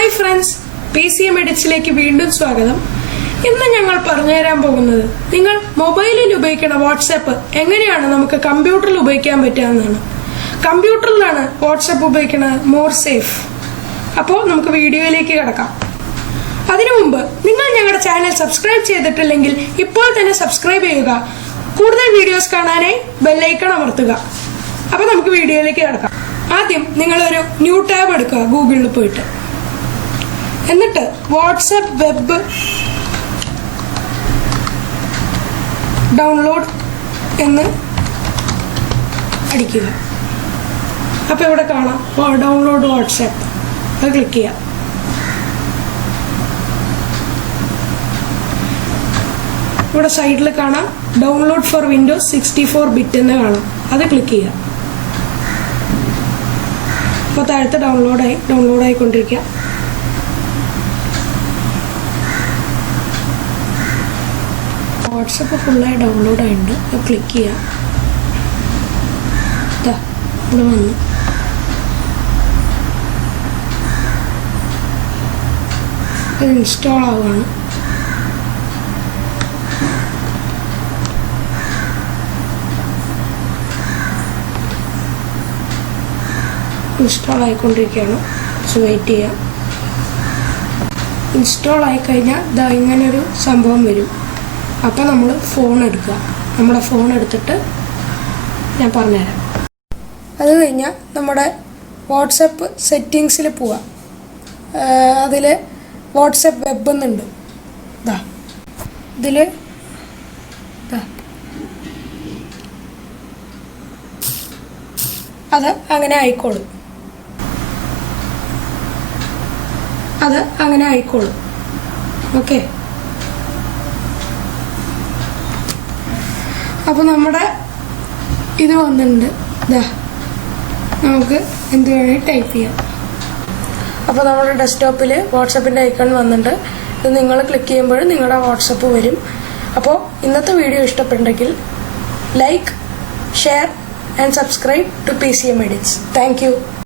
Hi friends, PCM Editx വീണ്ടും സ്വാഗതം. ഇന്ന് ഞങ്ങൾ പറഞ്ഞു തരാൻ പോകുന്നത് നിങ്ങൾ മൊബൈലിൽ ഉപയോഗിക്കുന്ന വാട്സ്ആപ്പ് എങ്ങനെയാണ് നമുക്ക് കമ്പ്യൂട്ടറിൽ ഉപയോഗിക്കാൻ പറ്റുന്നതാണ്. കമ്പ്യൂട്ടറിലാണ് വാട്സ്ആപ്പ് ഉപയോഗിക്കുന്നത് മോർ സേഫ്. അപ്പോൾ നമുക്ക് വീഡിയോയിലേക്ക് കിടക്കാം. അതിനു മുമ്പ് നിങ്ങൾ ഞങ്ങളുടെ ചാനൽ സബ്സ്ക്രൈബ് ചെയ്തിട്ടില്ലെങ്കിൽ ഇപ്പോൾ തന്നെ സബ്സ്ക്രൈബ് ചെയ്യുക. കൂടുതൽ വീഡിയോസ് കാണാനായി ബെൽ ഐക്കൺ അമർത്തുക. അപ്പോൾ നമുക്ക് വീഡിയോയിലേക്ക് കിടക്കാം. ആദ്യം നിങ്ങളൊരു ന്യൂ ടാബ് എടുക്കുക ഗൂഗിളിൽ പോയിട്ട്. എന്നിട്ട് വാട്സ്ആപ്പ് വെബ് ഡൗൺലോഡ് എന്ന് അടിക്കുക. അപ്പോൾ ഇവിടെ കാണാം ഡൗൺലോഡ് വാട്സ്ആപ്പ്. അത് ക്ലിക്ക് ചെയ്യാം. ഇവിടെ സൈഡിൽ കാണാം ഡൗൺലോഡ് ഫോർ വിൻഡോസ് 64 ബിറ്റ് എന്ന് കാണാം. അത് ക്ലിക്ക് ചെയ്യാം. അപ്പോൾ താഴത്ത് ഡൗൺലോഡ് ആയിക്കൊണ്ടിരിക്കുക. വാട്സപ്പ് ഫുള്ളായി ഡൗൺലോഡ് ആയിട്ടുണ്ട്. അപ്പോൾ ക്ലിക്ക് ചെയ്യാം. ഇവിടെ വന്നു ഇത് ഇൻസ്റ്റാൾ ആവുകയാണ്. ഇൻസ്റ്റാൾ ആയിക്കൊണ്ടിരിക്കുകയാണ്. വെയിറ്റ് ചെയ്യാം. ഇൻസ്റ്റാൾ ആയിക്കഴിഞ്ഞാൽ ഇതാ ഇങ്ങനൊരു സംഭവം വരും. അപ്പോൾ നമ്മൾ ഫോൺ എടുക്കുക. നമ്മുടെ ഫോൺ എടുത്തിട്ട് ഞാൻ പറഞ്ഞുതരാം. അത് കഴിഞ്ഞാൽ നമ്മുടെ വാട്സപ്പ് സെറ്റിങ്സിൽ പോവാം. അതിൽ വാട്സപ്പ് വെബ് എന്നുണ്ട്. ഇതിൽ അത് അങ്ങനെ ആയിക്കോളും. ഓക്കെ. അപ്പോൾ നമ്മുടെ ഇത് വന്നിട്ടുണ്ട്. നമുക്ക് എന്ത് വേണമെങ്കിൽ ടൈപ്പ് ചെയ്യാം. അപ്പോൾ നമ്മുടെ ഡെസ്ക്ടോപ്പിൽ വാട്സപ്പിൻ്റെ ഐക്കൺ വന്നിട്ടുണ്ട്. ഇത് നിങ്ങൾ ക്ലിക്ക് ചെയ്യുമ്പോൾ നിങ്ങളുടെ വാട്സപ്പ് വരും. അപ്പോൾ ഇന്നത്തെ വീഡിയോ ഇഷ്ടപ്പെട്ടെങ്കിൽ like, share and subscribe to PCM Editx. Thank you.